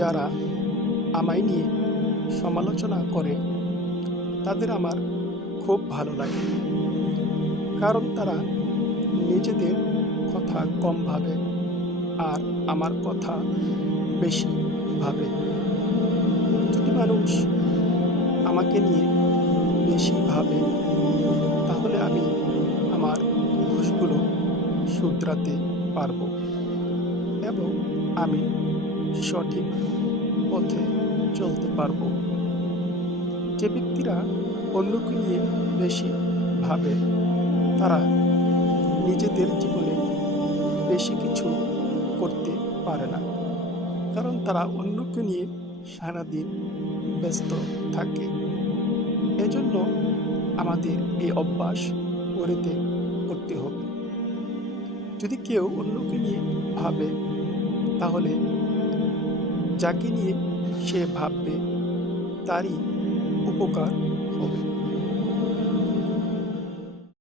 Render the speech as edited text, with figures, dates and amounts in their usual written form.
যারা আমায় নিয়ে সমালোচনা করে তাদের আমার খুব ভালো লাগে, কারণ তারা নিজেদের কথা কম ভাবে আর আমার কথা বেশি ভাবে। যদি মানুষ আমাকে নিয়ে বেশি ভাবে তাহলে আমি আমার দোষগুলো শুধরাতে পারবো এবং আমি সঠিক পথে চলতে পারবো। যে ব্যক্তিরা অন্যকে নিয়ে বেশি ভাবে তারা নিজেদের জীবনে বেশি কিছু করতে পারে না, কারণ তারা অন্যকে নিয়ে সারাদিন ব্যস্ত থাকে। এজন্য আমাদের এই অভ্যাস করতে হবে। যদি কেউ অন্যকে নিয়ে ভাবে তাহলে যাকে নিয়ে সে ভাববে তারই উপকার হবে।